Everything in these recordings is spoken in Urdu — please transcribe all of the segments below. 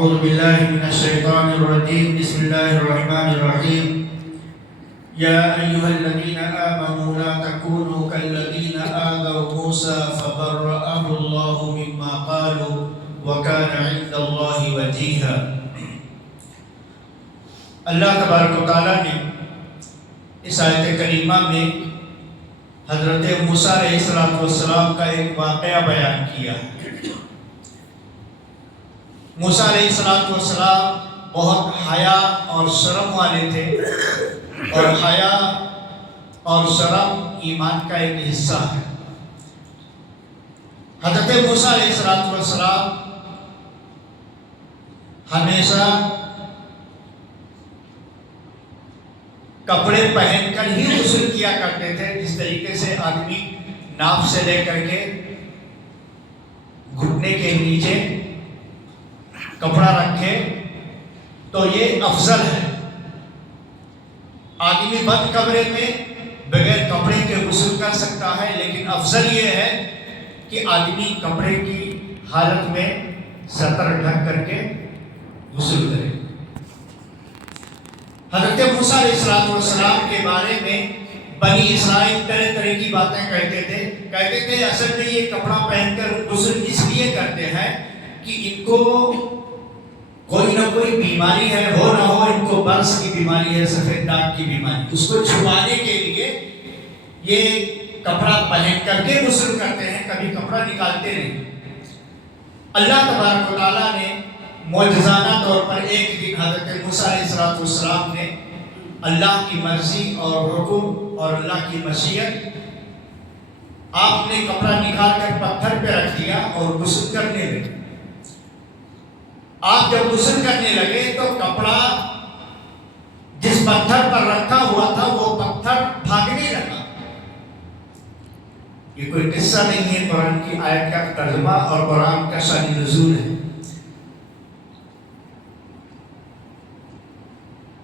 أعوذ بالله من الشيطان الرجيم بسم الله الرحمن الرحيم يا أيها الذين آمنوا لا تكونوا كالذين آذوا موسى فبرأه الله مما قالوا وكان عند الله وجيها۔ اللہ تبارک و تعالیٰ نے اس آیت کریمہ میں حضرت موسیٰ علیہ السلام کا ایک واقعہ بیان کیا۔ موسیٰ علیہ السلام بہت حیا اور شرم والے تھے، اور حیا اور شرم ایمان کا ایک حصہ ہے۔ حضرت موسیٰ علیہ السلام ہمیشہ کپڑے پہن کر ہی غسل کیا کرتے تھے، جس طریقے سے آدمی ناف سے لے کر کے گھٹنے کے نیچے کپڑا رکھے تو یہ افضل ہے۔ آدمی بند کمرے میں بغیر کپڑے کے غسل کر سکتا ہے، لیکن افضل یہ ہے کہ آدمی کپڑے کی حالت میں سطر ڈھک کر کے غسل کرے۔ حضرت موسیٰ علیہ السلام کے بارے میں بنی اسرائیل طرح طرح کی باتیں کہتے تھے اصل میں یہ کپڑا پہن کر غسل اس لیے کرتے ہیں کہ ان کو کوئی نہ کوئی بیماری ہے، ہو نہ ہو ان کو برس کی بیماری ہے، سفید داغ کی بیماری، اس کو چھپانے کے لیے یہ کپڑا پہن کر کے غسل کرتے ہیں، کبھی کپڑا نکالتے نہیں۔ اللہ تبارک و تعالیٰ نے معجزانہ طور پر ایک دن حضرت موسیٰ علیہ السلام نے اللہ کی مرضی اور حکم اور اللہ کی مشیت، آپ نے کپڑا نکال کر پتھر پہ رکھ دیا اور غسل کرنے لگے۔ آپ جب غسل کرنے لگے تو کپڑا جس پتھر پر رکھا ہوا تھا وہ پتھر بھاگنے لگا۔ یہ کوئی قصہ نہیں ہے، قرآن کی آیت کا ترجمہ اور قرآن کا شان نزول ہے۔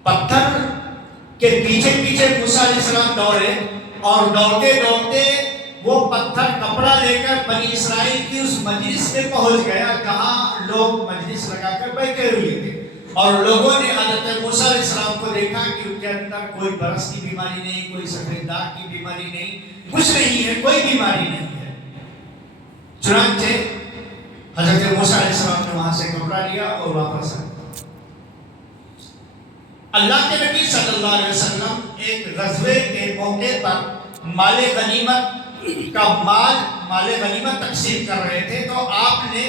پتھر کے پیچھے پیچھے موسیٰ علیہ السلام دوڑے، اور دوڑتے دوڑتے وہ پتھر کپڑا لے کر بنی اسرائیل کی اس مجلس میں پہنچ گیا جہاں لوگ مجلس لگا کر بیٹھے ہوئے تھے، اور لوگوں نے حضرت موسیٰ علیہ السلام کو دیکھا کہ ان کے اندر کوئی برس کی بیماری نہیں، کوئی سفید داغ کی بیماری نہیں، کچھ نہیں ہے، کوئی بیماری نہیں ہے۔ چنانچہ حضرت موسیٰ علیہ السلام نے وہاں سے کپڑا لیا اور واپس آئے۔ اللہ کے نبی صلی اللہ علیہ وسلم ایک غزوے کے موقع پر مال غنیمت تقسیم کر رہے تھے، تو آپ نے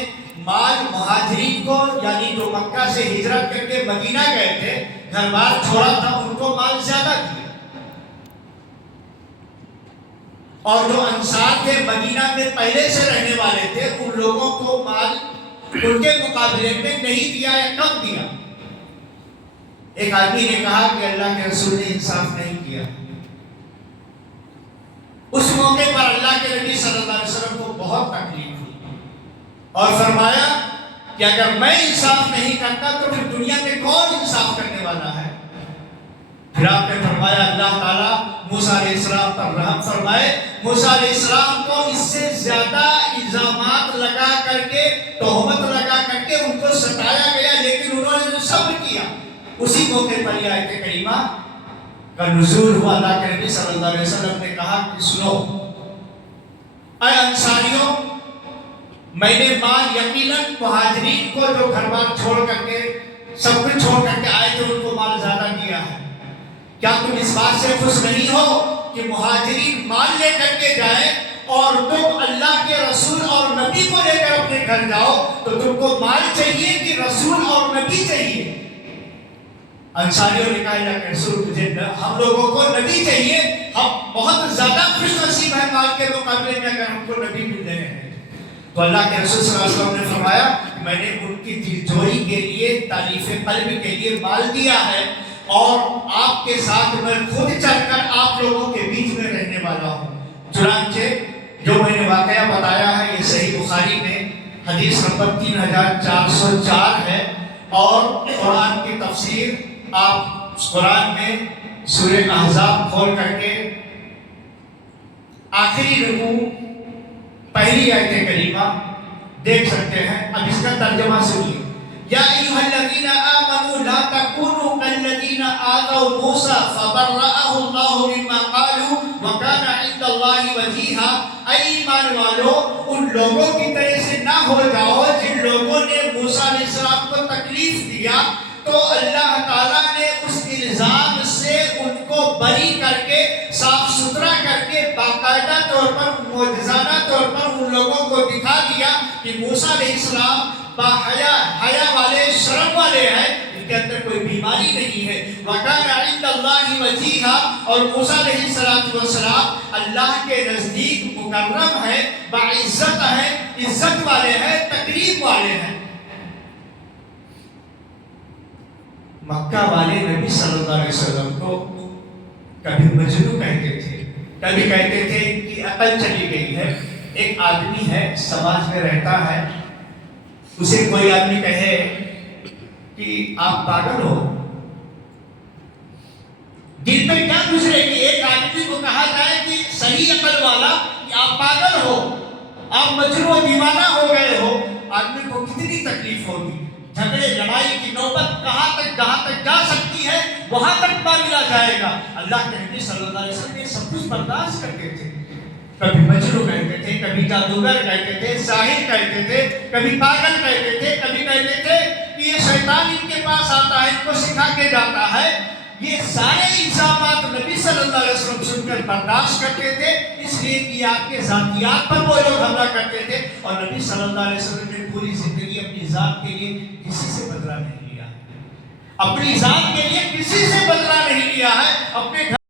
مال مہاجرین کو، یعنی جو مکہ سے ہجرت کر کے مدینہ گئے تھے، گھر بار چھوڑا تھا، ان کو مال زیادہ دیا، اور جو انصار تھے مدینہ میں پہلے سے رہنے والے تھے، ان لوگوں کو مال ان کے مقابلے میں نہیں دیا یا کم دیا۔ ایک آدمی نے کہا کہ اللہ کے رسول نے انصاف نہیں کیا۔ اس موقع پر اللہ کے نبی صلی اللہ علیہ وسلم کو بہت تکلیف ہوئی، اور فرمایا کہ اگر میں انصاف نہیں کرتا تو پھر دنیا میں کون انصاف کرنے والا ہے؟ پھر آپ نے فرمایا اللہ تعالیٰ موسیٰ علیہ السلام پر رحم فرمائے۔ موسیٰ علیہ السلام کو اس سے زیادہ الزامات لگا کر کے، تہمت لگا کر کے ان کو ستایا گیا، لیکن انہوں نے صبر کیا۔ اسی موقع پر یہ آیت کریمہ کا نزول ہوا۔ اللہ کے نبی صلی اللہ علیہ وسلم نے کہا کہ سنو اے انصاریوں، میں نے مال یقیناً مہاجرین کو جو گھر بار چھوڑ کر کے سب کچھ چھوڑ کر کے آئے تھے ان کو مال زیادہ دیا ہے۔ کیا تم اس بات سے خوش نہیں ہو کہ مہاجرین مال لے کر کے جائیں اور تم اللہ کے رسول اور نبی کو لے کر اپنے گھر جاؤ؟ تو تم کو مال چاہیے کہ رسول اور نبی چاہیے؟ انصاریوں نے کہا اللہ کے رسول ہم لوگوں کو نبی چاہیے، ہم بہت زیادہ خوش نصیب ہیں مال کے مقابلے میں اگر ہم کو نبی مل رہے ہیں۔ تو اللہ کے رسول صلی اللہ علیہ وسلم نے فرمایا میں نے ان کی دلجوئی کے لیے، تالیف قلب کے لیے مال دیا ہے، اور آپ کے ساتھ میں خود چل کر آپ لوگوں کے بیچ میں رہنے والا ہوں۔ چنانچہ جو میں نے واقعہ بتایا ہے یہ صحیح بخاری میں حدیث نمبر 3404 ہے، اور قرآن کی تفسیر آپ قرآن میں سورہ احزاب کھول کر کے آخری رکوع پہلی آیت کریمہ دیکھ سکتے ہیں۔ اب اس کا ترجمہ سنیے۔ یا ایھا لا تكونوا كالذين آذوا موسى فبرأه الله مما قالوا وكان عند الله وجيها. اے ایمان والو، ان لوگوں کی طرح سے نہ ہو جاؤ جن لوگوں نے موسیٰ علیہ السلام کو تکلیف دیا، تو اللہ تعالیٰ نے اس الزام سے ان کو بری کر کے، صاف ستھرا کر کے، باقاعدہ طور پر، معجزانہ طور پر ان لوگوں کو دکھا دیا کہ موسیٰ علیہ السلام باحیا، حیا والے، شرم والے ہیں، ان کے اندر کوئی بیماری نہیں ہے. وَكَانَ عِندَ اللَّهِ وَجِيهًا، اور موسیٰ علیہ السلام اللہ کے نزدیک مکرم ہے، باعزت ہے، عزت والے ہیں، تکریم والے ہیں. مکہ والے نبی صلی اللہ علیہ وسلم کو کبھی مجنون کہتے تھے، کبھی کہتے تھے کہ عقل چلی گئی ہے. ایک آدمی ہے، سماج میں رہتا ہے، اسے کوئی آدمی کہے کہ آپ پاگل ہو، دل پہ کیا گزرے گی؟ ایک آدمی کو کہا جائے کہ صحیح عقل والا کہ آپ پاگل ہو، آپ مجنون دیوانہ ہو گئے ہو، آدمی کو کتنی تکلیف ہوگی. جھگڑے لڑائی کی نوبت جہاں تک جا سکتی ہے وہاں تک معاملہ جائے گا. اللہ کے نبی صلی اللہ علیہ وسلم سب کچھ برداشت کرتے تھے. کبھی مجنون کہتے تھے، کبھی جادوگر کہتے تھے، ساحر کہتے تھے، کبھی پاگل کہتے تھے، کبھی کہتے تھے کہ یہ شیطان ان کے پاس آتا ہے، ان کو سکھا کے جاتا ہے. یہ سارے الزامات نبی صلی اللہ علیہ وسلم سن کر برداشت کرتے تھے، اس لیے کہ آپ کے ذاتیات پر وہ لوگ حملہ کرتے تھے. اور نبی صلی اللہ علیہ وسلم نے پوری زندگی اپنی ذات کے لیے کسی سے بدلہ نہیں لیا، اپنی ذات کے لیے کسی سے بدلہ نہیں لیا ہے. اپنے